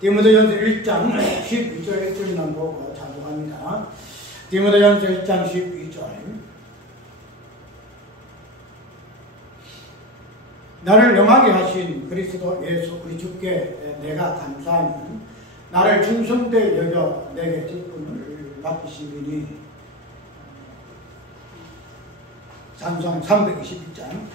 디모데전서 1장 12절에 들리는 보고 자동합니다. 디모데전서 1장 12절. 나를 영하게 하신 그리스도 예수 우리 주께 내가 감사하니 나를 충성되이 여겨 내게 기쁨을 맡기시니. 찬송 321장.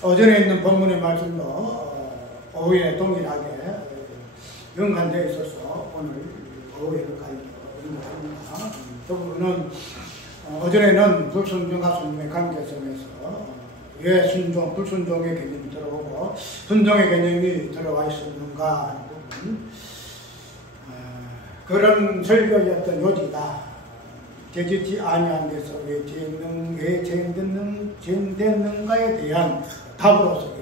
어전에 있는 본문의 말씀도 오후에 동일하게 연관되어 있어서 오늘 오후에를 가입합니다. 그 부분은 어전에는 불순종과 순종의 관계성에서 왜 순종, 불순종의 개념이 들어오고 순종의 개념이 들어와 있었는가 하는 부분, 그런 설교였던 요지가 죄짓지 아니한 데서 왜 죄인됐는가에 대한 답으로서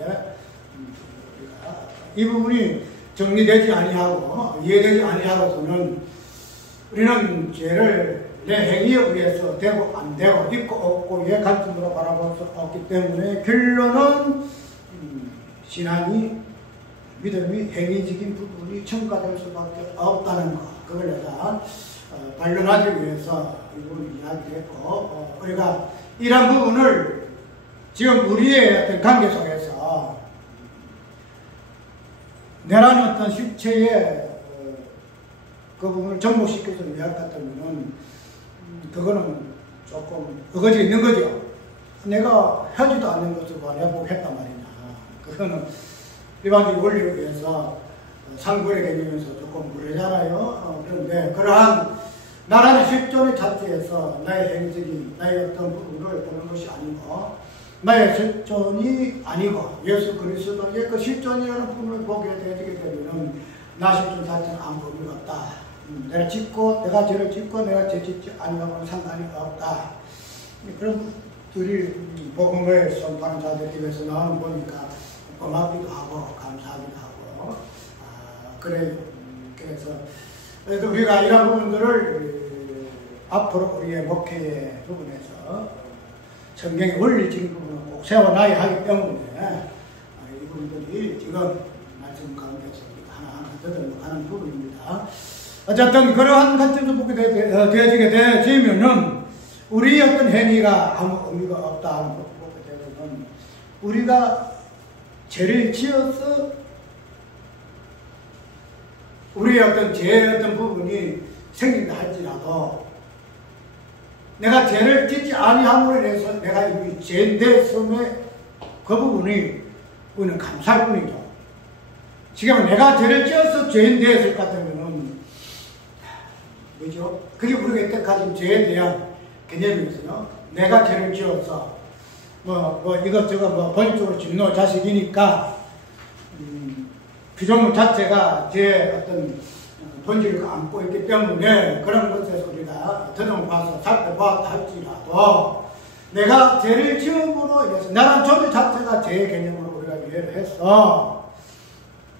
이 부분이 정리되지 아니하고 이해되지 아니하고서는 우리는 죄를 내 행위에 의해서 되고 안 되고 있고 없고 의 관점으로 바라볼 수 없기 때문에 결론은 신앙이 믿음이 행위적인 부분이 첨가될 수밖에 없다는 것, 그걸 내가 반론하기 위해서 이 부분을 이야기했고, 우리가 이런 부분을 지금 우리의 어떤 관계 속에서 내라는 어떤 실체의 그 부분을 접목시켜서 이야기 같으면은 그거는 조금 어거지 있는 거죠. 내가 하지도 않는 것을 내보고 했단 말이냐. 그거는 일반적인 원리를 위해서 상부의 개념에서 조금 무례잖아요. 그런데 그러한 나라는 실존의 자체에서 나의 행적인 나의 어떤 부분을 보는 것이 아니고 나의 실존이 아니고 예수 그리스도의 그 실존이라는 부분을 보게 되게 되면 나십준 자체는 아무 의미가 없다. 내가 짓고 내가 죄를 짓고 내가 죄 짓지 아니하고는 상관이 없다. 그런 둘이 복음을 선포하는 자들 입에서 나오는 보니까 고맙기도 하고 감사하기도 하고 그래서 우리가 이런 부분들을 앞으로 우리의 목회의 부분에서 성경의 원리적인 부분을 꼭 세워놔야 하기 때문에 이 부분들이 지금 말씀 가운데서 하나하나 더듬어가는 부분입니다. 어쨌든 그러한 관점에서 보게 되어지게 되면은 우리의 어떤 행위가 아무 의미가 없다는 것을 보게 되면 우리가 죄를 지어서 우리의 어떤 죄의 어떤 부분이 생긴다 할지라도 내가 죄를 짓지 아니함으로 인해서 내가 이미 죄인되었음에 그 부분이 우리는 감사할 뿐이죠. 지금 내가 죄를 지어서 죄인되었을 것 같으면은 뭐죠? 그게 우리가 이때까지 죄에 대한 개념이었어요. 내가 죄를 지어서 이것저것 본적으로 진노 자식이니까 피조물 자체가 제 어떤 본질을 안고 있기 때문에 그런 것에서 우리가 들어봐서 살펴보았다 할지라도 내가 죄를 지음으로 인해서 나란 존재 자체가 죄의 개념으로 우리가 이해를 해서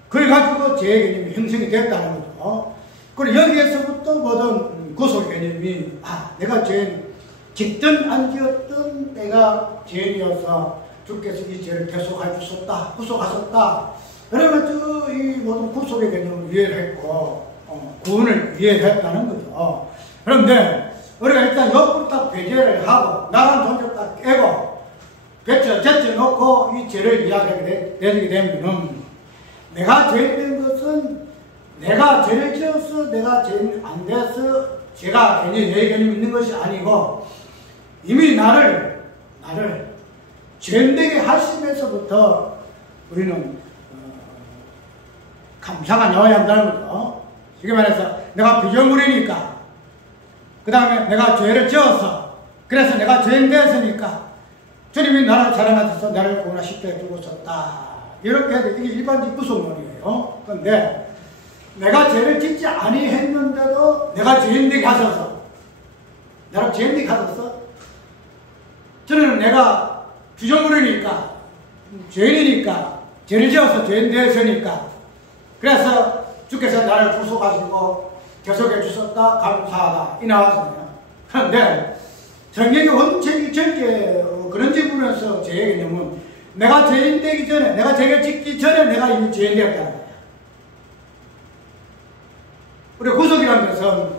그래가지고 죄의 개념이 형성이 됐다는 거죠. 그리고 여기에서부터 모든 구속 개념이 내가 죄인 짓든 안 지었든 내가 죄인이어서 주께서 이 죄를 대속해 주셨다, 구속하셨다. 그래가지고 이 모든 구속의 개념을 이해를 했고 구원을 이해했다는 거죠. 그런데 우리가 일단 욕부터 배제를 하고 나란 존재를 딱 깨고 제쳐놓고 이 죄를 이야기하게 되면 내가 죄인된 것은 내가 죄를 지어서 내가 죄인 안 돼서 죄가 괜히 내 개념이 있는 것이 아니고 이미 나를 죄인되게 하시면서부터 우리는 감사가 나와야 한다는 거죠. 쉽게 말해서 내가 피조물이니까 그 다음에 내가 죄를 지어서 그래서 내가 죄인 되었으니까 주님이 나를 사랑하셔서 나를 구원하시게 주셨다. 이렇게 이게 일반적 구속론이에요. 그런데 내가 죄를 짓지 아니했는데도 내가 죄인되게 하셔서 나를 죄인되게 하셔서 저는 내가 피조물이니까 죄인이니까 죄를 지어서 죄인 되었으니까 그래서 주께서 나를 구속하시고 대속해 주셨다 감사하다 이 나왔습니다. 그런데 성경의 원칙이 절대 그런 부분에서 죄의 개념은 내가 죄인 되기 전에 내가 죄를 짓기 전에 내가 이미 죄인 되었다는 거예요. 우리 구속이라는 것은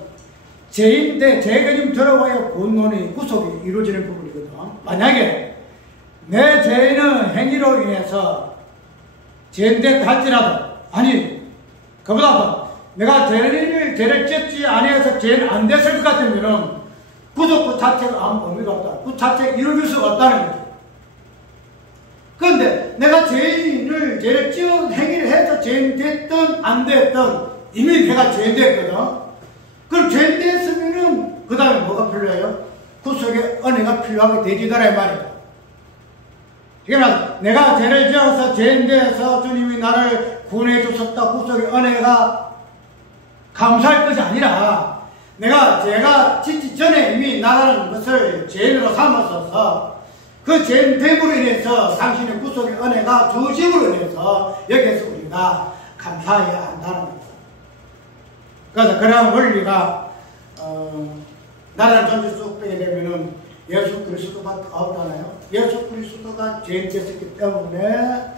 죄인데 죄 개념 들어와야 구원론이 구속이 이루어지는 부분이거든. 만약에 내 죄인은 행위로 인해서 죄인 됐다 할지라도 아니 그보다도 내가 죄를 짓지 아니해서 죄는 안 됐을 것 같으면 구속 그 자체가 아무 의미가 없다. 그 자체가 이루어질 수가 없다는 거죠. 그런데 내가 죄를 지은 행위를 해서 죄인 됐든 안 됐든 이미 내가 죄인 됐거든. 그럼 죄인 됐으면은 그 다음에 뭐가 필요해요? 구속의 은혜가 필요하게 되지더라 말이에요. 그러니까 내가 죄를 지어서 죄인 되어서 주님이 나를 구원해 주셨다. 구속의 은혜가 감사할 것이 아니라 내가 죄가 짓기 전에 이미 나라는 것을 죄인으로 삼았어서 그 죄인됨으로 인해서 당신의 구속의 은혜가 주심으로 인해서 여기에서 우리가 감사해야 한다는 거죠. 그래서 그런 원리가 나라는 존재 쭉 빼게 되면은 예수 그리스도밖에 없잖아요. 예수 그리스도가 죄인 됐었기 때문에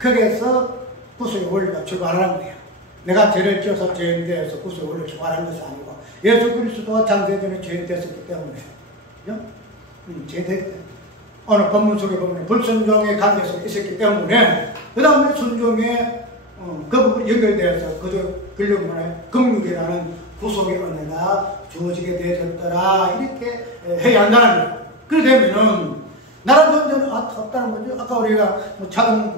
거기에서 구속의 원리가 출발하는 거예요. 내가 죄를 지어서 죄인 되어서 구속의 원리가 출발하는 것이 아니고 예수 그리스도가 창세전에 죄인 됐었기 때문에 죄인 어느 본문 속에 보면 불순종의 관계 속에 있었기 때문에 그 다음에 순종의 그 부분 연결되어서 그저 빌려보면 긍휼이라는 구속의 은혜가 주어지게 되었더라 이렇게 해야 한다는 거예요. 그렇게 되면은 나라 존재는 없다는 거죠. 아까 우리가 차덕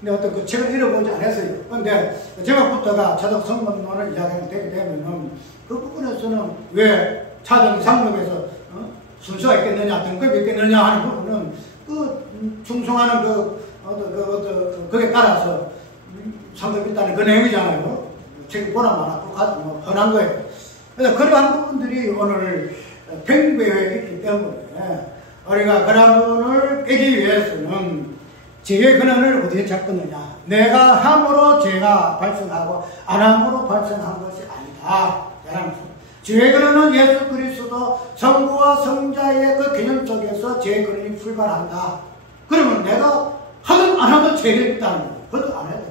근데 어떤 그 책을 읽어보지 않았어요. 근데 제가부터가 차덕 성문론을 이야기하게 되면은 그 부분에서는 왜 차덕 상록에서 순서가 있겠느냐 등급이 있겠느냐 하는 부분은 충성하는 그게 따라서 상급이 있다는 그 내용이잖아요. 책이 보나마나 똑같은 뭐 흔한 거예요. 그래서 그러한 부분들이 오늘 팽배해 있기 때문에 우리가 그런 부분을 깨기 위해서는 죄의 근원을 어디에 찾겠느냐. 내가 함으로 죄가 발생하고 안 함으로 발생한 것이 아니다. 죄의 근원은 예수 그리스도 성부와 성자의 그 개념 속에서 죄의 근원이 출발한다. 그러면 내가 하든 안 하든 죄를 있다는 거예요. 하든 안 하든.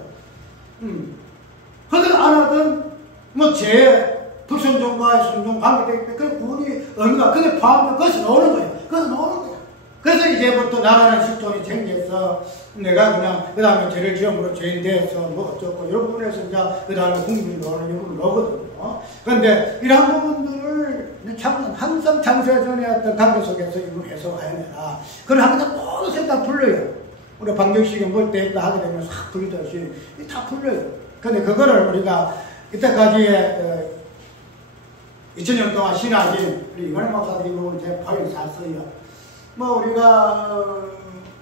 하든 안 하든 뭐 죄, 불순종과의 순종 관계되기 때문에 그 구분이 없는가. 그게 포함되면 거기서 나오는 거예요. 거기서 나오는 거예요. 그래서 이제부터 나라는 실존이 생겨서 내가 그냥 그 다음에 죄를 지음으로 죄인 되어서 뭐 어쩌고 이런 부분에서 이제 그 다음에 국민론을 이 부분을 넣거든요. 그런데 이런 부분들을 항상 창세전의 어떤 관계 속에서 이걸 해석해야 되나. 그걸 항상 모든 생각 풀려요. 우리 방정식이 뭘 때다 하게 되면 싹 풀리듯이 다 풀려요. 근데 그거를 우리가 이때까지의 2000년 동안 신학인 우리 이관희 목사들이 이 부분을 되게 잘 써요. 뭐 우리가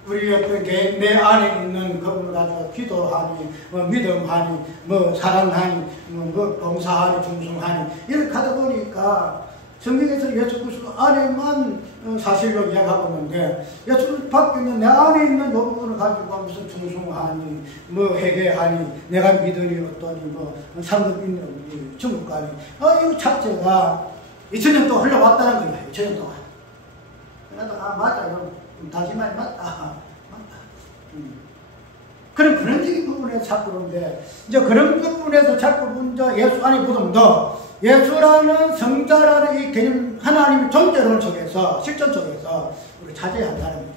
우리 어떤 개인 내 안에 있는 그분을 가지고 기도하니 뭐 믿음하니 뭐 사랑하니 뭐 봉사하니 중성하니 이렇게 하다 보니까 성경에서 예수 그리스도 안에만 사실로 이야기하고 있는데 예수 밖에 있는 내 안에 있는 이 부분을 가지고 무슨 중성하니 뭐 회개하니 내가 믿으니 어떠니 뭐 상급 있는 중국 가니 이거 자체가 2000년 동안 흘러왔다는 거예요. 2000년 동안. 그래서 맞다. 다시 말이 맞다. 그런 적인 부분에서 자꾸 그런데 이제 그런 부분에서 자꾸 먼저 예수 안에 보듬도 예수라는 성자라는 이 개념 하나님의 존재론 속에서 실존 속에서 우리 찾아야 한다는 거죠.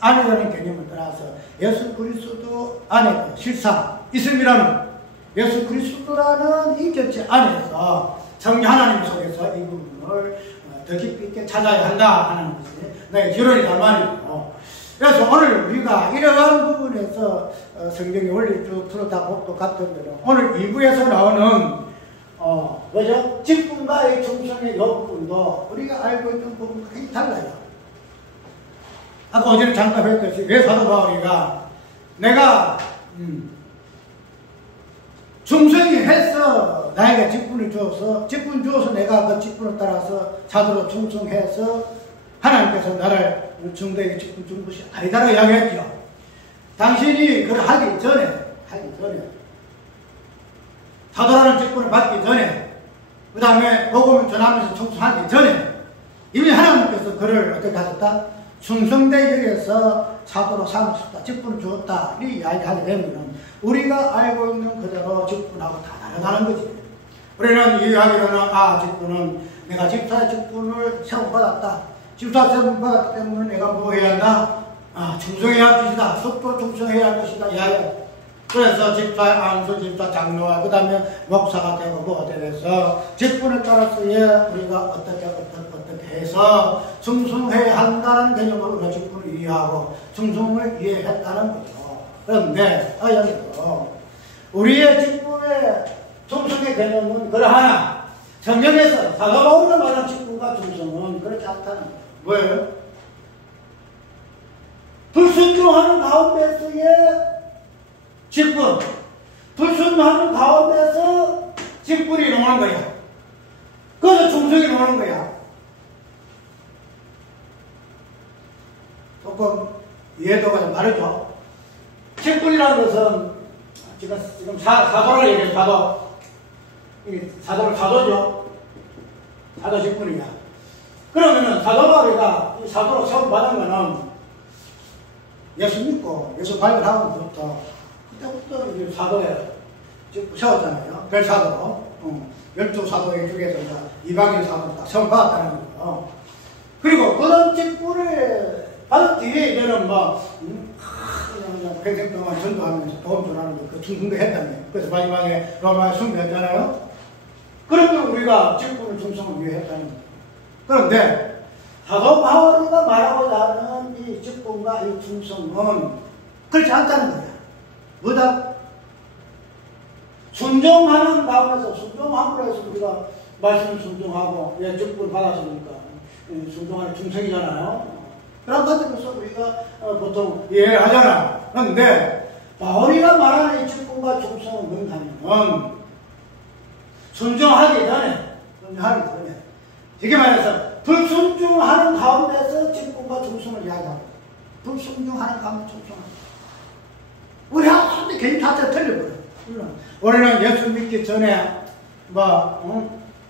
안이라는 개념을 따라서 예수 그리스도 안에 실상 있음이라는 예수 그리스도라는 인격체 안에서 성령 하나님 속에서 이 부분을 더 깊이 있게 찾아야 한다 하는 것이 나의 결론이란 말이고. 그래서 오늘 우리가 이러한 부분에서 성경의 원리를 쭉 풀어다 보고 같은 대로 오늘 2부에서 나오는 뭐죠? 직분과의 충성의 요구도 우리가 알고 있는 부분과 굉장히 달라요. 아까 어제는 잠깐 했듯이 왜 사도 바울이가 내가 충성이 해서 나에게 직분을 주어서 직분 주어서 내가 그 직분을 따라서 사도로 충성해서 하나님께서 나를 중도에게 직분 준 것이 아니다라고 이야기했죠. 당신이 그걸 하기 전에 사도라는 직분을 받기 전에 그 다음에 복음을 전하면서 충성하기 전에 이미 하나님께서 그를 어떻게 하셨다? 충성대역에서 사도로 삼으셨다. 직분을 주었다. 이 이야기하게 되면 우리가 알고 있는 그대로 직분하고 다 다르다는 거지. 우리는 이야기로는 직분은 내가 집사의 직분을 세움받았다. 집사 세움 받았기 때문에 내가 뭐 해야 한다? 충성해야 할 것이다. 속도로 충성해야 할 것이다. 이야기야. 그래서 집사, 안수, 집사, 장로와 그 다음에 목사가 되고 뭐가 되면서 직분에 따라서 우리가 어떻게 해서 충성해야 한다는 개념을 우리가 직분을 이해하고 충성을 이해했다는 거죠. 그런데 여기도 우리의 직분의 충성의 개념은 그러하나 성경에서 사도 바울이 말한 직분과 충성은 그렇지 않다는 거예요. 뭐예요? 불순종하는 가운데서의 직분, 불순종하는 가운데서 직분이 나오는 거야. 그래서 충성이 나오는 거야. 조금 이해도가 좀 다르죠? 직분이라는 것은 지금 사도를 얘기해요. 사도죠. 사도 직분이야. 그러면은 사도바울이가 사도로 세움 받은 거는 예수 믿고 예수 발견하고부터 그때부터 이제 사도에 세웠잖아요. 별사도로 12사도의 중에서 이방인 사도로 딱 세움 받았다는 거예요. 그리고 그런 직분을 받은 뒤에 이제는 그냥 평생 동안 전도하면서 도움 전하는 거 그 충성도 했다며. 그래서 마지막에 로마에 순교했잖아요. 그러면 우리가 직분을 충성을 위해 했다는 거예요. 그런데 사도 바울이가 말하고자 하는 이 직분과 이 충성은 그렇지 않다는 거야. 뭐다? 순종하는 가운데서 순종함으로 해서 우리가 말씀을 순종하고 직분을 받았으니까 순종하는 충성이잖아요. 그런 것들로서 우리가 보통 이해를 하잖아. 그런데 바울이가 말하는 이 직분과 충성은 뭔가면 순종하기 전에 이게 말해서 불순종하는 가운데서 직분과 충성을 이야기하고 불순종하는 가운데 충성하고 우리 하나님 개인 자체가 틀려버려. 우리는 예수 믿기 전에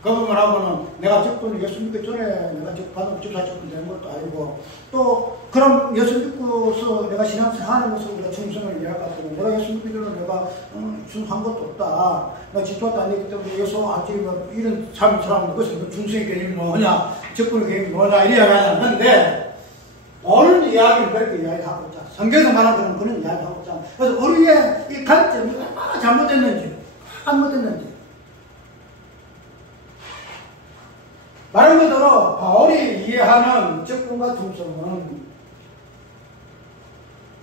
거부를 하고는 내가 직분을 예수 믿기 전에 내가 받은 집사 직분 되는 것도 아니고 또 그럼 예수 믿고서 내가 신앙생활 하는 것을 우리가 충성을 이야기하거든. 내가 예수 믿기 전에 내가 충성한 것도 없다. 나 집사도 아니기 때문에 예수 아직 이런 사람 그것은 충성의 개념이 뭐냐 직분의 개념이 뭐냐 이야기하지 않는데 옳은 이야기를 그렇게 이야기하고 있잖아. 성경에서 말하는 그런 이야기하고 있잖아. 그래서 우리의 이 관점이 얼마나 잘못됐는지 말한 그대로 바울이 이해하는 직분과 충성은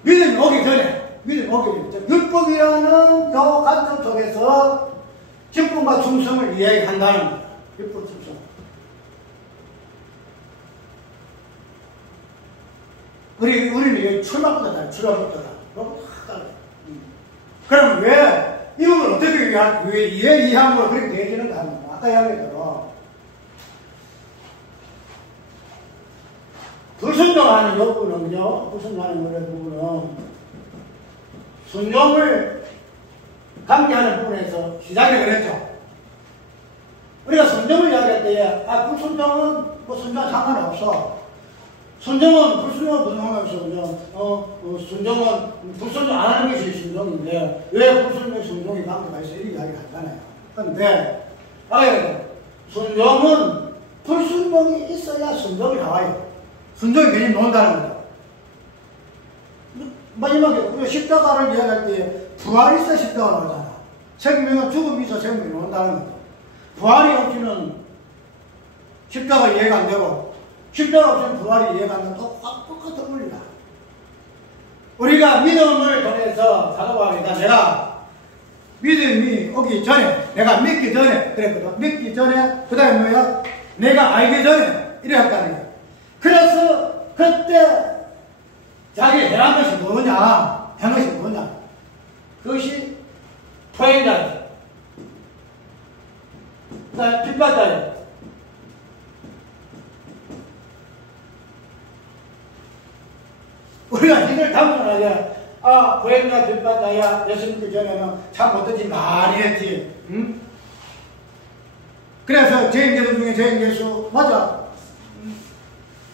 믿음이 오기 전에 율법이라는 저 관점 속에서 직분과 충성을 이야기한다는 거야. 율법 충성. 우리는 출발부터 달라. 그럼 왜 이걸 어떻게 이해함으로 그렇게 되어지는가 하면 아까 이야기했대로 불순종하는 부분은 순종을 관계하는 부분에서 시작을 그랬죠. 우리가 순종을 이야기할 때 불순종은 순종은 상관이 없어. 순종은 불순종은 무슨 상관없어. 순종은 불순종 안 하는 것이 순종인데 왜 불순종 순종이 관계가 있어 이렇게 이야기를 하잖아요. 그런데 순종은 불순종이 있어야 순종이 나와요. 순종의 개념이 나온다는 거죠. 마지막에 우리가 십자가를 이야기할 때 부활이 있어 십자가가 나오잖아. 생명은 죽음이 있어 생명이 나온다는 거죠. 부활이 없이는 십자가 이해가 안 되고 십자가 없이는 부활이 이해가 안 되면 똑같은 원리다. 우리가 믿음을 통해서 사도 바울이다. 내가 믿음이 오기 전에 내가 믿기 전에 그랬거든. 믿기 전에 그 다음에 뭐야? 내가 알기 전에 이래 했다는 거야. 그래서 그때 자기 행한 것이 뭐냐? 그것이 포행자다. 빚받자야. 우리가 이걸 단순하게 포행자 빚받자야 예수 믿기 전에는 참 어떤지 많이 했지. 응? 그래서 죄인계수 중에 죄인계수 맞아.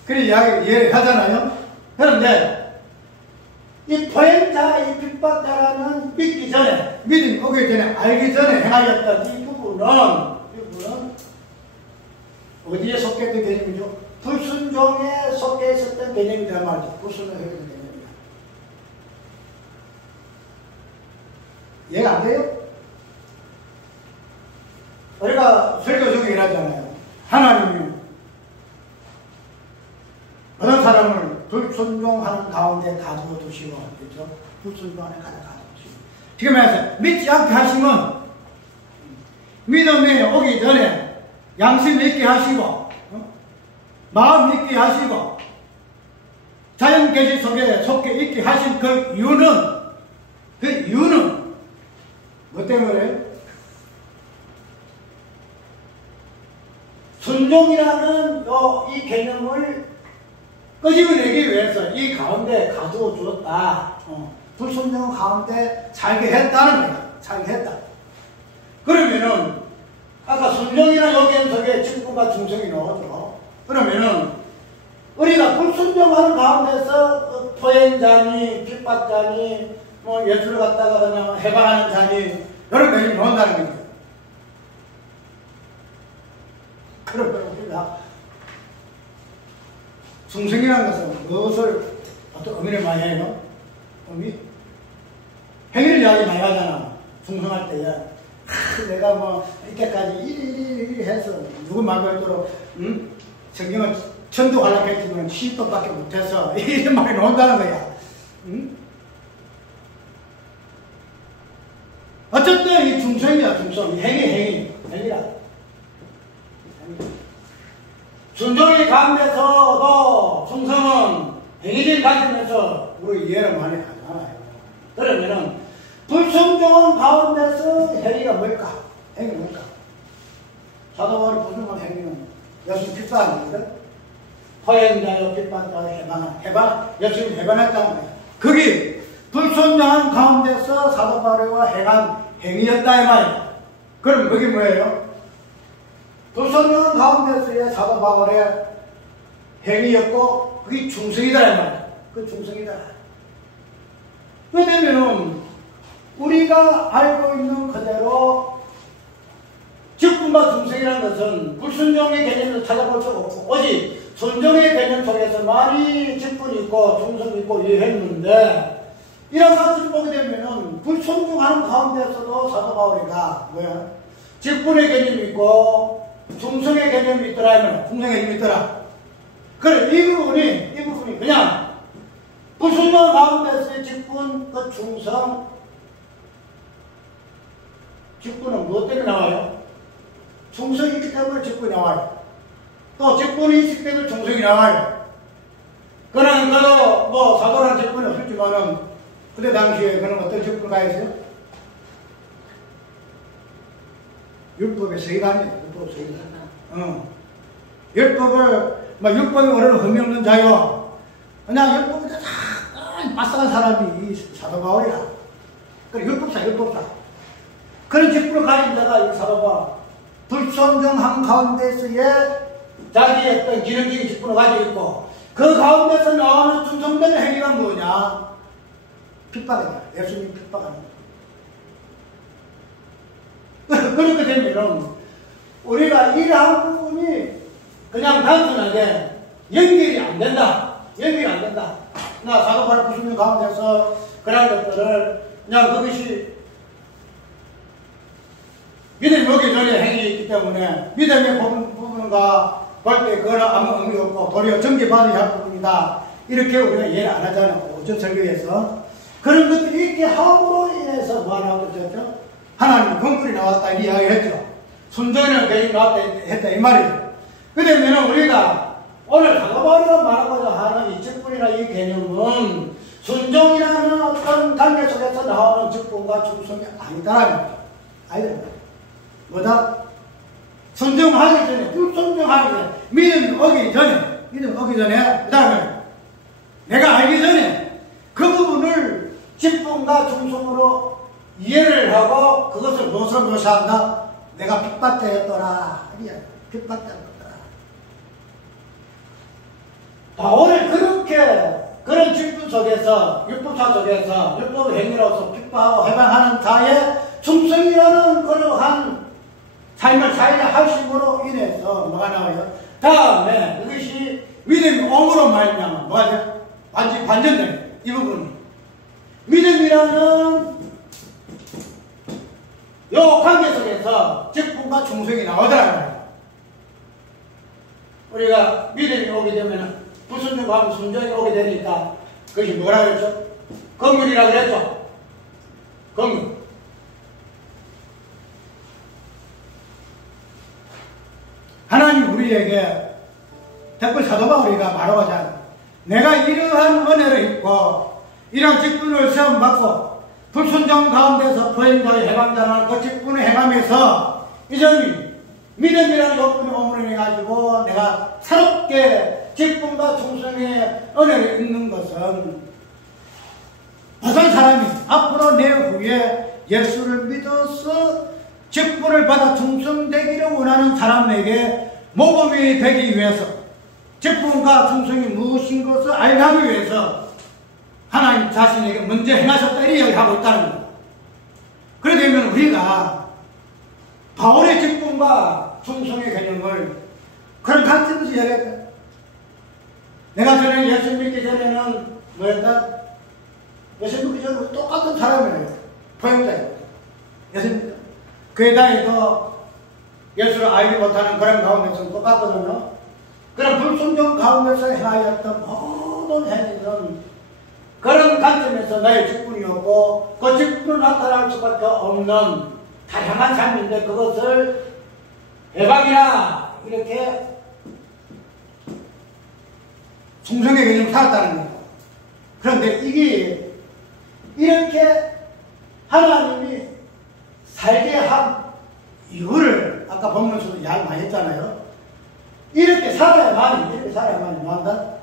그래 이야기를 하잖아요. 그런데 이 포행자, 이 빚받자라는 믿기 전에, 믿음이 오기 전에, 알기 전에 행하였던 이 부분은 어디에 속했던 개념이죠? 불순종에 속해 있었던 개념이다 말이죠. 불순종에 속해 있었던 개념이다. 이해가 안 돼요? 우리가 설교 중에 일하잖아요. 하나님이 어떤 사람을 불순종하는 가운데 가두어 두시고, 그렇죠? 불순종하는 가운데 가두어 두시고. 지금 말해서 믿지 않게 하시면 믿음이 오기 전에 양심 있게 하시고, 마음 있게 하시고, 자연 계시 속에 속해 있게 하신 그 이유는 뭐 때문에? 순종이라는 이 개념을 끄집어내기 위해서 이 가운데 가두어 주었다. 불순종 가운데 살게 했다는 거야. 살게 했다. 그러면은 아까 순종이나 여기엔 속에 직분과 충성이 나오죠. 그러면은 우리가 불순종하는 가운데서 포행자니 빚받자니 예수를 갖다가 그냥 해방하는 자니 여러 가지 나온다는 거죠. 그러면 우리가 충성이라는 것은 무엇을 어떤 의미를 많이 해요? 행위를 이야기 많이 하잖아. 충성할 때에 내가 이때까지 이리 해서 누구 말별도로 성경을 천도하려고 했지만 10도밖에 못해서 이런 말이 나온다는 거야. 어쨌든 이 충성이야. 충성. 행위라. 순종의 가운데서도 충성은 행위적인 관점에서 우리 이해를 많이 하잖아요. 그러면은 불순종한 가운데서 행위가 뭘까? 행위가 뭘까? 사도 바울이 불순종한 행위는 예수님 핍박하는데 허행자여 핍박자여 해방 예수님 해방했다는 거예요. 그게 불순종한 가운데서 사도 바울과 행한 행위였다 이 말이에요. 그럼 그게 뭐예요? 불순종한 가운데서의 사도 바울의 행위였고 그게 충성이다 이 말이에요. 그 충성이다. 왜냐면 우리가 알고 있는 그대로 직분과 충성이라는 것은 불순종의 개념을 찾아볼 수 없고 오직 순종의 개념 속에서만이 직분이 있고 충성이 있고 이해했는데 이런 것을 보게 되면은 불순종하는 가운데서도 사도 바울이가 뭐야? 직분의 개념이 있고 충성의 개념이 있더라 하면 충성의 개념이 있더라. 그래 이 부분이 그냥 불순종 가운데서의 직분, 그 충성, 직분은 무엇 때문에 나와요? 충성이 있기 때문에 직분이 나와요. 또 직분이 있기 때문에 충성이 나와요. 그러나 그도 뭐 사도라는 직분이 없었지만은 그때 당시에 그는 어떤 직분을 가했어요? 율법의 서기관이에요. 율법 서기관. 율법을 율법이 오래는 흠이 없는 자요. 그냥 율법이 다 빠삭한 사람이 이 사도 바울이라. 그래 율법사. 그런 직분을 가진 자가 이 사도 바울. 불순종한 가운데서의 자기의 어떤 기능적인 직분을 가지고 있고 그 가운데서 나오는 충성된 행위가 뭐냐? 핍박이다. 예수님 핍박하는 거. 그렇게 되면 우리가 이러한 부분이 그냥 단순하게 연결이 안 된다. 나 사도 바울 불순종 가운데서 그런 것들을 그냥 그것이 믿음이 오기 전에 행위이기 때문에 믿음의 부분과 볼 때 그거는 아무 의미 없고 도리어 전개받아야 할 부분이다. 이렇게 우리가 이해를 안 하잖아요. 오전 설교에서. 그런 것들이 있게 함으로 인해서 뭐 나왔죠? 하나님 건물이 나왔다 이 이야기 했죠. 순전한 개인이 나왔다 했다 이 말이에요. 그러면 우리가 오늘 사도 바울이라 말하고자 하는 이 직분이나 이 개념은 순종이라는 어떤 관계 속에서 나오는 직분과 충성이 아니다라는 거죠. 아니다. 뭐다? 순종하기 전에, 불순종하기 전에, 믿음 오기 전에, 그 다음에 내가 알기 전에 그 부분을 직분과 충성으로 이해를 하고 그것을 무엇으로 묘사한다? 내가 핍박자였더라. 핍박자였더라. 바울이 그런 직분 속에서, 율법사 속에서, 율법 행위로서 핍박하고 해방하는 자의 충성이라는 그러한 삶을 살려 하심으로 인해서 뭐가 나와요? 다음에 그것이 믿음이 옴으로 말미암아 뭐가 돼요? 반전돼요. 이 부분이 믿음이라는 요 관계 속에서 직분과 충성이 나오더라고요. 우리가 믿음이 오게 되면 불순종하면 순종이 오게 되니까 그것이 뭐라 그랬죠? 긍휼이라 그랬죠? 긍휼. 하나님 우리에게 특별 사도 바울이가 말하고자 내가 이러한 은혜를 입고 이런 직분을 시험받고 불순종 가운데서 보행자의 해방자라는 그 직분을 행하면서 이전이 믿음이라는 것분이 오므로 해가지고 내가 새롭게 직분과 충성의 은혜를 입는 것은 모든 사람이 앞으로 내 후에 예수를 믿어서 직분을 받아 충성되기를 원하는 사람에게 모범이 되기 위해서 직분과 충성이 무엇인 것을 알기 위해서 하나님 자신에게 먼저 행하셨다 이 이야기하고 있다는 거예요. 그렇게 되면 우리가 바울의 직분과 충성의 개념을 그런 관점에서 이야기했다. 내가 전에 예수 믿기 전에는 뭐였다? 예수 믿기 전에 똑같은 사람이에요. 포용자예요. 예수 믿기 교회 다니도 예수를 알지 못하는 그런 가운데서 똑같거든요. 그런 불순종 가운데서 행하였던 모든 행위는 그런 관점에서 나의 직분이었고 그 직분을 나타날 수밖에 없는 다양한 삶인데 그것을 해방이나 이렇게 충성의 개념을 살았다는 거예요. 그런데 이게 이렇게 하나님이 살게 한 이유를 아까 본문에서도 이야기 많이 했잖아요. 이렇게 살아야만이 나온다.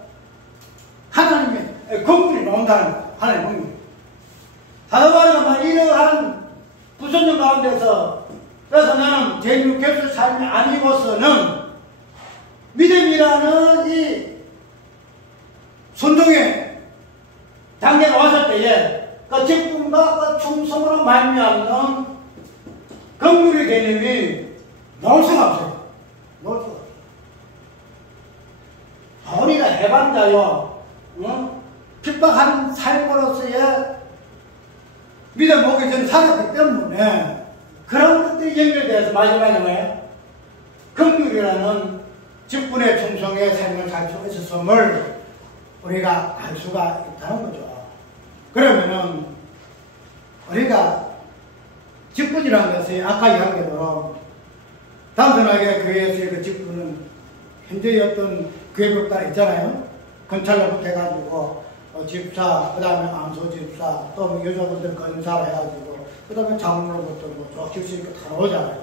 하나님의 긍휼이 나온다는 거예요. 하나님의 긍휼. 사도 바울가 이러한 부선적 가운데서 그래서 나는 제6겹의 삶이 아니고서는 믿음이라는 이 순종의 단계가 왔을 때에 그 직분과 그 충성으로 말미암는 긍휼의 개념이 나올 수가 없어요. 나올 수가 없어요. 우리가 해방자요, 핍박하는 삶으로서의 믿음 오기 전에 살았기 때문에 그런 것들이 연결되어서 마지막에 뭐예요? 긍휼이라는 직분의 충성의 삶을 살 수 있었음을 우리가 알 수가 있다는 거죠. 그러면은 우리가 직분이라는 것이 아까 이야기한 대로 단순하게 교회에서의 그 직분은 현재의 어떤 교회법단 있잖아요. 건찰로부터 해가지고 집사, 그 다음에 암소집사, 또 여자분들 건사를 해가지고 그 다음에 장로로부터 뭐 쭉씩 이렇게 다 나오잖아요.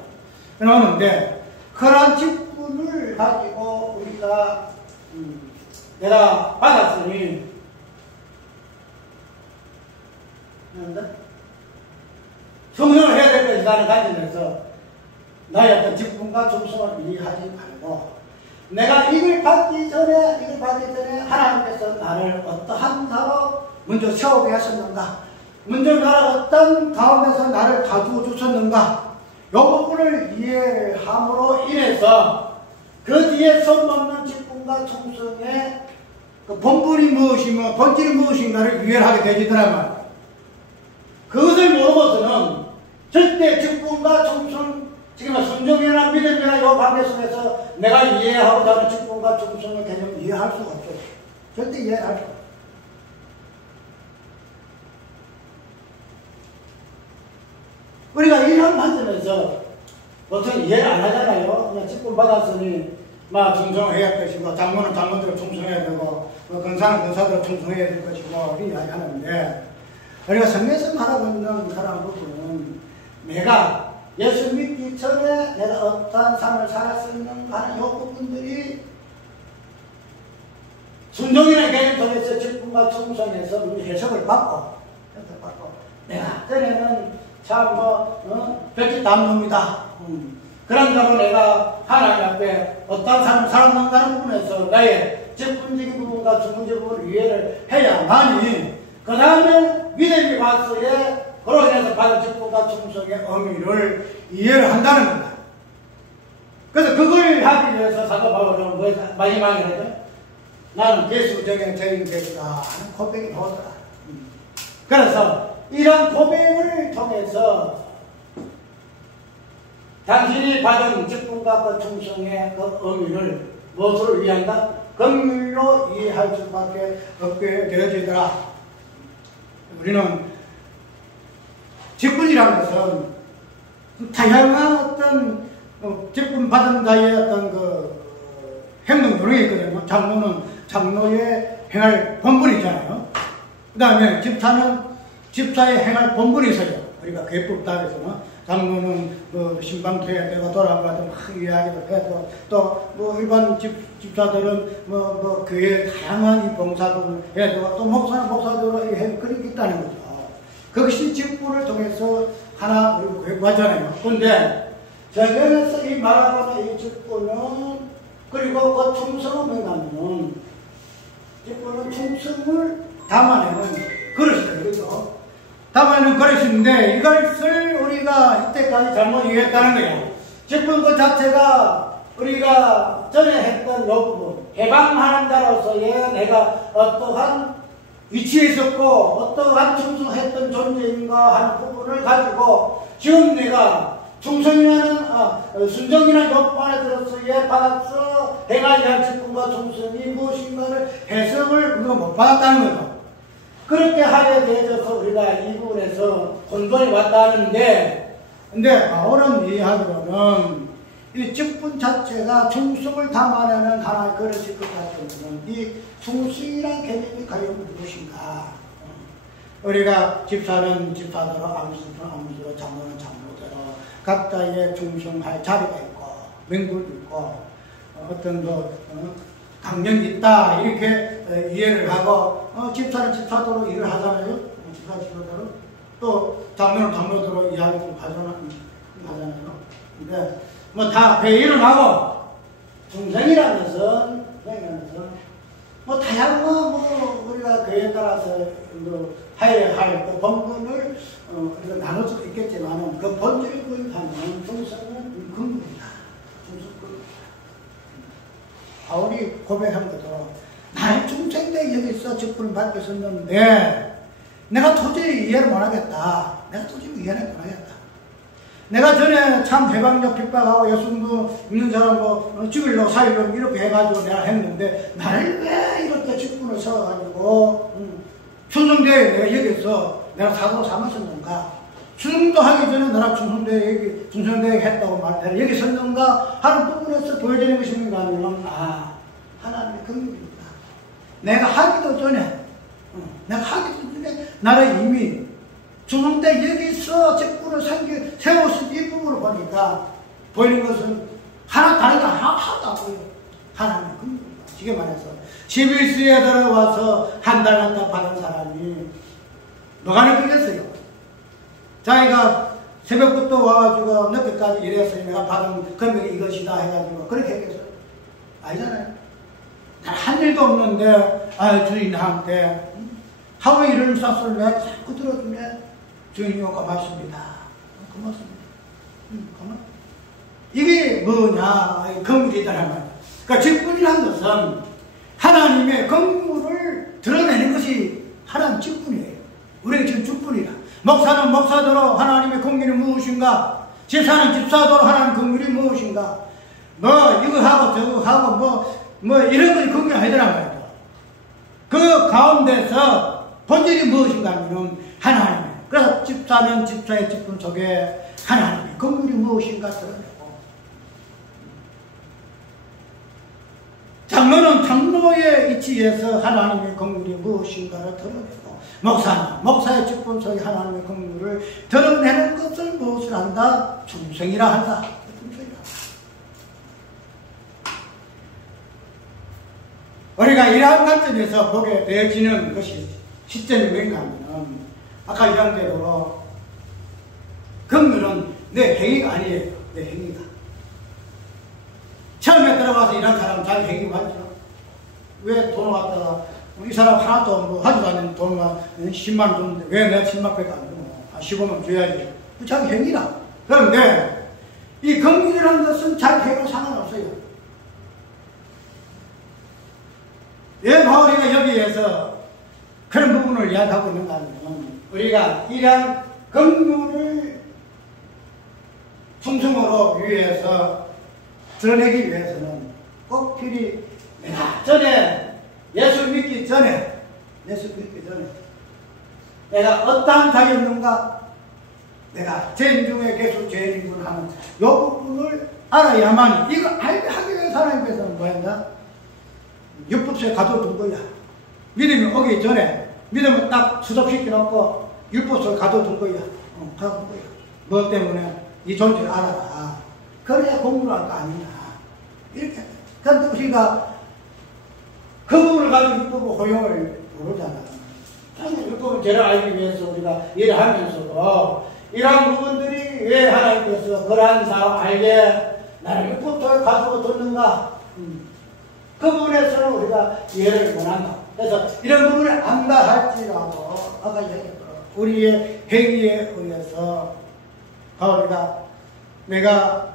나오는데 그런 직분을 가지고 우리가 내가 받았으니 성령을 해야 될 것이라는 관점에서 나의 어떤 직분과 충성을 이해하지 말고 내가 이걸 받기 전에 하나님께서 나를 어떠한 자로 먼저 세우게 하셨는가, 먼저 나를 어떤 가운데서 나를 가두어 주셨는가, 이 부분을 이해함으로 인해서 그 뒤에 손넘는 직분과 충성의 그 본분이 무엇이며 본질이 무엇인가를 이해하게 되지더라만 그것을 모르고서는 절대 직분과 충성, 지금 순종이나 믿음이나 이 관계 속에서 내가 이해하고자 하는 직분과 충성의 개념을 이해할 수가 없어요. 절대 이해할 수가 없어요. 우리가 이런 관점에서 보통 이해를 안 하잖아요. 그냥 직분 받았으니 막 충성해야 할 것이고, 장모는 장모대로 충성해야 되고, 건사는 건사대로 충성해야 될 것이고, 우리 이야기하는데, 우리가 성경에서 말하고 있는 그런 부분은 내가 예수 믿기 전에 내가 어떠한 삶을 살았었는가 하는 이 부분들이 순종이라는 개념 속에서 직분과 충성에서 우리 해석을 받고 내가 전에는 참 벽지 담놈이다. 그런 자로 내가 하나님 앞에 어떠한 삶을 살았는가 하는 부분에서 나의 직분적인 부분과 충분적인 부분을 이해를 해야만이 그 다음에 믿음이 와서의 그로 인해서 받은 직분과 충성의 의미를 이해를 한다는 겁니다. 그래서 그걸 하기 위해서 사도 바울은 마지막에 하죠? 나는 예수적인 죄인 되리라 하는 고백이 나오더라. 그래서 이런 고백을 통해서 당신이 받은 직분과 그 충성의 그 의미를 무엇으로 이해한다? 긍휼로 이해할 수밖에 없게 되어지더라. 우리는 직분이라는 것은 다양한 어떤 직분 받은 자의 어떤 그 행동 요령이 있거든요. 장로는 장로의 행할 본분이잖아요. 그 다음에 집사는 집사의 행할 본분이 있어요. 우리가 교회법답에서는 장로는 신방토해야 되고 돌아가도 막 이야기도 해도 또 일반 집사들은 교회 다양한 봉사도 해야 되고 또 목사는 목사들로 그런 게 있다는 거죠. 그것이 직분을 통해서 하나 우리 구하잖아요. 그런데 저변에서 이 말하는 이 직분은 그리고 그 충성은 뭔가는 직분은 충성을 담아내는 그릇이에요. 그렇죠? 담아내는 그릇인데 이것을 우리가 이때까지 잘못 이해했다는 거예요. 직분 그 자체가 우리가 전에 했던 이 부분 해방하는 자로서의 내가 어떠한 위치에 있었고 어떠한 충성했던 존재인가 하는 부분을 가지고 지금 내가 충성이라는 순종이라는 요건에 들어서에 받아서 행하지 할 직분과 충성이 무엇인가를 해석을 우리가 못 받았다는 거죠. 그렇게 하게 되어서 우리가 이 부분에서 혼돈이 왔다는데 근데 바울은 이해하기로는 이 직분 자체가 충성을 담아내는 하나의 그릇일 것 같으면 이 충성이란 개념이 과연 무엇인가? 우리가 집사는 집사대로, 암수는 암수로, 장로는 장로대로 각자의 충성할 자리가 있고 명분이 있고 어떤 강령이 있다 이렇게 이해를 하고 집사는 집사대로 일을 하잖아요. 집사대로 또 장로는 장로대로 이야기를 하잖아요. 근데 뭐 다 회의를 하고 충성이라는 것은 뭐 다양한 우리가 그에 따라서 해야 할 그 본분을 우리가 나눌 수도 있겠지만 그 본질을 하는 충성은 근본이다. 바울이 고백한 것처럼 나는 충성대 여기서 직분을 받고 있었는데 내가 도저히 이해를 못하겠다. 내가 전에 참 해방적 핍박하고 여성도 있는 사람 죽일로 살로 이렇게 해가지고 내가 했는데 나를 왜 이렇게 직분을 써가지고 충성대에 내가 여기서 내가 사고 삼았었는가? 충성도 하기 전에 내가 충성대에 했다고 말해 여기 섰는가 하는 부분에서 보여지는 것입니다. 아니면 하나님의 긍휼입니다. 내가 하기도 전에 나를 이미 충성대 여기서 직분을 세웠을 이 부분을 보니까 보이는 것은 다르다 하나도 안 보여요. 하나님의 긍휼입니다. 쉽게 말해서 11수에 들어와서 한 달 갔다 받은 사람이 뭐가 느끼겠어요? 자기가 새벽부터 와가지고 늦게까지 일했어요. 내가 받은 금액이 이것이다 해가지고 그렇게 했겠어요? 아니잖아요. 한 일도 없는데 주인한테 하루 일을 쌌을 때 자꾸 들어주네. 주인이요 고맙습니다. 고맙습니다. 고맙습니다. 이게 뭐냐? 긍휼이다라는 말이에요. 그러니까 직분이라는 것은 하나님의 긍휼을 드러내는 것이 하나님 직분이에요. 우리가 지금 직분이라. 목사는 목사대로 하나님의 긍휼이 무엇인가? 집사는 집사대로 하나님의 긍휼이 무엇인가? 이거 하고 저거 하고 이런 것이 긍휼이 아니더란 말이에요. 그 가운데서 본질이 무엇인가 하면 하나님. 그래서 집사는 집사의 직분 속에 하나님의 긍휼이 무엇인가 드러내고 장로는 장로의 위치에서 하나님의 긍휼이 무엇인가를 드러내고 목사는 목사의 직분 속에 하나님의 긍휼을 드러내는 것을 무엇을 한다? 충성이라 한다. 우리가 이러한 관점에서 보게 되어지는 것이 시점이 뭔가 하면 아까 이런 대로 긍휼은 내 행위가 아니에요. 내 행위가. 처음에 들어가서 일한 사람 자기 행위 맞죠? 왜 돈을 갖다가 이 사람 하나도 하지도 않는 돈만 10만 원 줬는데 왜 내가 10만밖에 안 주고 15만 줘야지. 자기 행위라. 그런데 이 긍휼이라는 것은 자기 행위와 상관없어요. 왜 바울이가 여기에서 그런 부분을 이야기하고 있는가 하면 우리가 이러한 긍휼을 충성으로 위해서 드러내기 위해서는 꼭 필히 내가 전에 예수 믿기 전에 내가 어떠한 자였는가 내가 죄인 중에 계속 죄인이군 하는 이 부분을 알아야만 이거 알게 하기 위해서 하나님께서는 뭐였나? 율법서에 가둬둔 거야. 믿음이 오기 전에 믿음을 딱 수습시켜놓고 율법서에 가둬둔 거야. 가둬둔 거야. 뭐 때문에? 이 존재를 알아라. 그래야 공부를 할 거 아니냐. 이렇게. 그런데 우리가 그 부분을 가지고 율법의 허용을 모르잖아. 율법은 죄를 알기 위해서 우리가 일을 하면서도 이러한 부분들이 왜 하나님께서 그러한 사람 알게 나를 율법서에 가둬뒀는가? 그 부분에서는 우리가 이해를 못한다. 그래서 이런 부분을 안다 할지라도 아까 얘기했던 우리의 행위에 의해서 바울이가 내가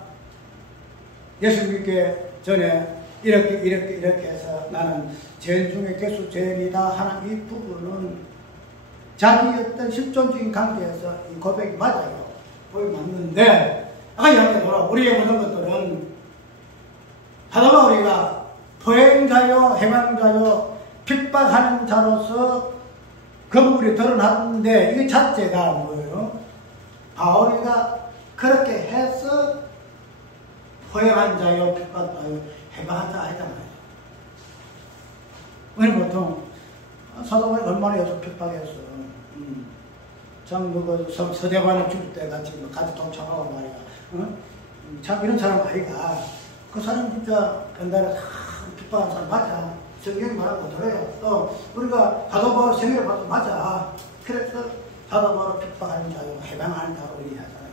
예수 믿기 전에 이렇게 해서 나는 죄인 중에 개수 죄인이다 하는 이 부분은 자기 어떤 실존적인 관계에서 이 고백이 맞아요. 고백이 맞는데 아까 이야기했던 우리의 모든 것들은 하다가 우리가 포행자요 해방자요 핍박하는 자로서 그 부분이 드러났는데 이 자체가 뭐예요? 바울이가 그렇게 해서 포획한 자요, 핍박하여 해방한 자 아니다 말이에요. 우리 보통 사도 바울이 얼마나 여섯 핍박했어. 참 서대관을 죽을 때 같이 같이 동참하고 말이야. 참 이런 사람 아이가. 그 사람 진짜 옛날에 핍박한 사람 맞아. 성경이 말하고 그래요. 또 우리가 사도 바울 생애를 봐도 맞아. 그래서 사도 바울 핍박하는 자요, 해방하는 자로 얘기하잖아요.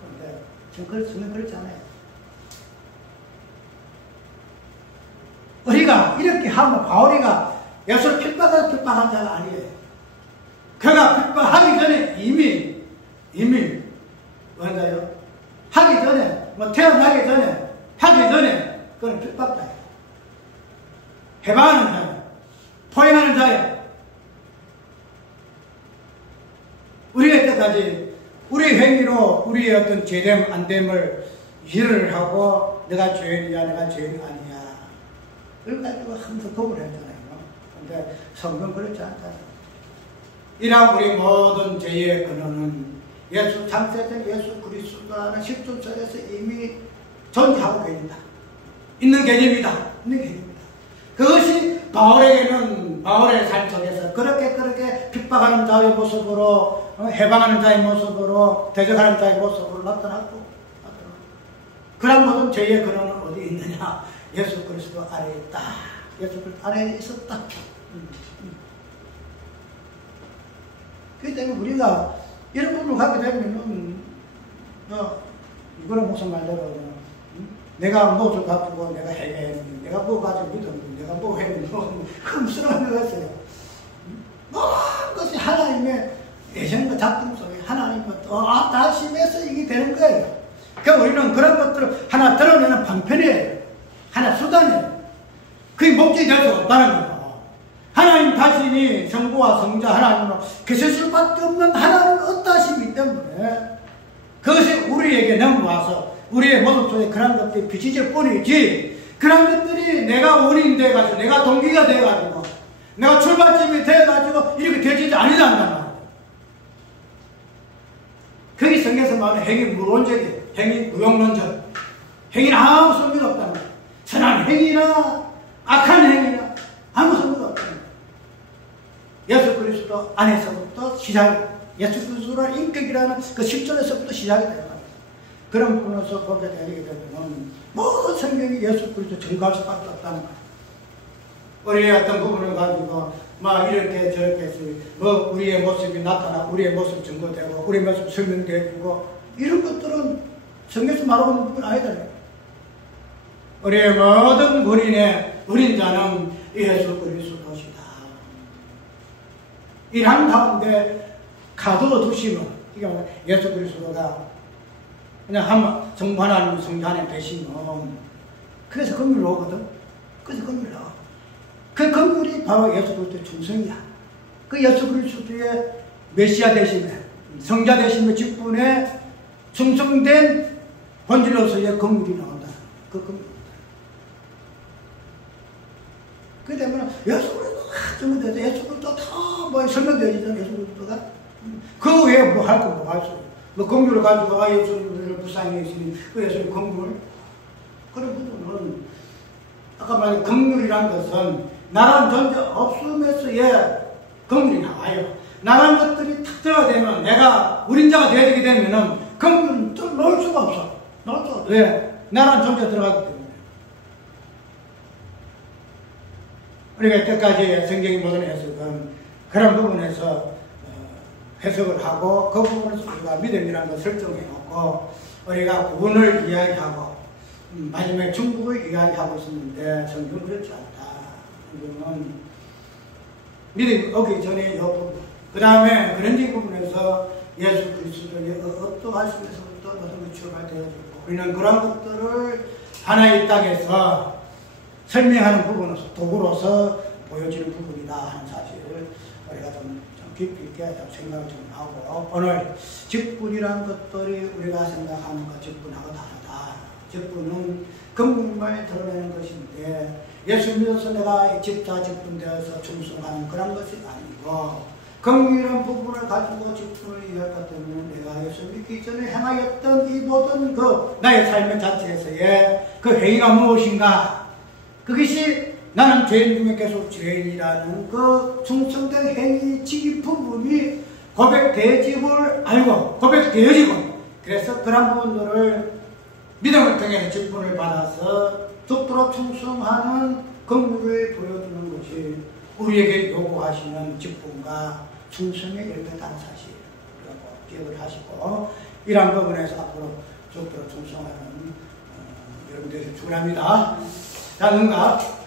그런데 지금 성경 그렇지 않아요. 우리가 이렇게 하면 바울이가 예수를 핍박한 자가 아니에요. 그가 핍박하기 전에 이미 뭔가요? 하기 전에, 태어나기 전에, 하기 전에 그건 핍박자예요. 해방하는 자예요. 포획하는 자예요. 우리가 이때까지 우리 행위로 우리의 어떤 죄됨 안됨을 일을 하고 내가 죄인이야, 내가 죄인 아니야. 그걸 가지고 항상 도구를 했잖아요. 근데 성경 그렇지 않잖아요. 이러한 우리 모든 죄의 근원은 예수 창세전 예수 그리스도라는 십중설에서 이미 존재하고 계신다. 있는 개념이다. 있는 개념이다. 그것이 바울에게는 바울의 삶 속에서 그렇게 핍박하는 자의 모습으로 해방하는 자의 모습으로 대적하는 자의 모습으로 나타났고 그런 모든 죄의 근원은 어디 있느냐? 예수 그리스도 안에 있다. 예수 그리스도 안에 있었다. 그렇기 때문에 우리가 이런 부분을 갖게 되면은 이거는 무슨 말대로 내가 무엇을 가지고 내가 해결했는데 내가 뭐 가지고 믿었는데 내가 뭐 했는데 그 무슨 의미가 있어요. 모든 것이 하나님의 예정과 작품 속에 하나님과 다심에서 이게 되는 거예요. 그러니까 우리는 그런 것들을 하나 드러내는 방편이에요. 하나 수단이에요. 그게 목적이 될 수 없다는 거예요. 하나님 자신이 성부와 성자 하나님으로 계실 수밖에 없는 하나님의 어떠하시기 때문에 그것이 우리에게 넘어와서 우리의 모습 속에 그런 것들이 비치질 뿐이지 그런 것들이 내가 원인이 돼가지고 내가 동기가 돼가지고 내가 출발점이 돼가지고 이렇게 되지 아니란단 말이에요. 그게 성경에서 말하는 행위 무론적이에요. 행위 무용론적. 행위는 아무 소용이 없다는 거예요. 선한 행위나 악한 행위나 아무 소용이 없다는 거예요. 예수 그리스도 안에서부터 시작이 예수 그리스도라는 인격이라는 그 10절에서부터 시작이 되는 거예요. 그런 부분에서 보게 되게 되면 모든 성경이 예수 그리스도 증거할 수밖에 없다는 거예요. 우리의 어떤 부분을 가지고 막 이렇게 저렇게 해서 뭐 우리의 모습이 나타나 우리의 모습 증거되고 우리의 모습 설명되고 이런 것들은 성경에서 말하고 있는 부분 아니잖아요. 우리의 모든 원인자는 예수 그리스도시다. 이런 가운데 가둬두시면 이게 예수 그리스도가 그냥 성부 하나님 성자 안에 계시면 그래서 긍휼이 오거든. 그래서 긍휼이 나와. 그 긍휼이 바로 예수 그리스도의 충성이야. 그 예수 그리스도의 메시아 되심에 성자 되심의 직분에 충성된 본질로서의 긍휼이 나온다. 그 긍휼. 그 때문에 예수 그리스도가 정말 예수 그리스도 다 설명되어지잖아. 예수 그리스도가 그 외에 뭐 할 거 뭐 할 수 없어. 뭐 긍휼을 가지고 예수님을 불쌍히 했으니 그 예수님 긍휼 그런 부분은 아까 말한 긍휼이란 것은 나란 존재 없음에서의 긍휼이 나와요. 나란 것들이 탁 들어가되면 내가 우린자가 되게 되면은 긍휼은 또 놓을 수가 없어. 놓을 수가 없어. 왜? 나란 존재 들어가기 때문에. 우리가 이때까지 성경의 모든 해석은 그런 부분에서 해석을 하고 그 부분에서 우리가 믿음이라는 걸 설정해 놓고 우리가 구원을 이야기하고 마지막에 중국을 이야기하고 있었는데 성경은 그렇지 않다. 성경은 믿음이 오기 전에 이 부분 그 다음에 그런지 부분에서 예수 그리스도의 어떠하심에서부터 모든 것 출발되어지고 우리는 그런 것들을 하나의 땅에서 설명하는 부분으로서 도구로서 보여지는 부분이다 하는 사실을 우리가 좀 깊이 있게 생각을 좀 하고 오늘 직분이라는 것들이 우리가 생각하는 것 직분하고 다르다. 직분은 근본만 드러내는 것인데 예수 믿어서 내가 집사 직분되어서 충성하는 그런 것이 아니고 긍휼한 부분을 가지고 직분을 이해했기 때문에 내가 예수 믿기 전에 행하였던 이 모든 그 나의 삶의 자체에서의 그 행위가 무엇인가? 그것이 나는 죄인 중에 계속 죄인이라는 그 충성된 행위 지 부분이 고백되짐을 알고 고백되어지고, 그래서 그런 부분들을 믿음을 통해 직분을 받아서 죽도록 충성하는 긍휼을 보여주는 것이 우리에게 요구하시는 직분과 충성의 열매다는 사실이라고 기억을 하시고, 이러한 부분에서 앞으로 죽도록 충성하는 여러분들이 축원합니다. 자, 응답.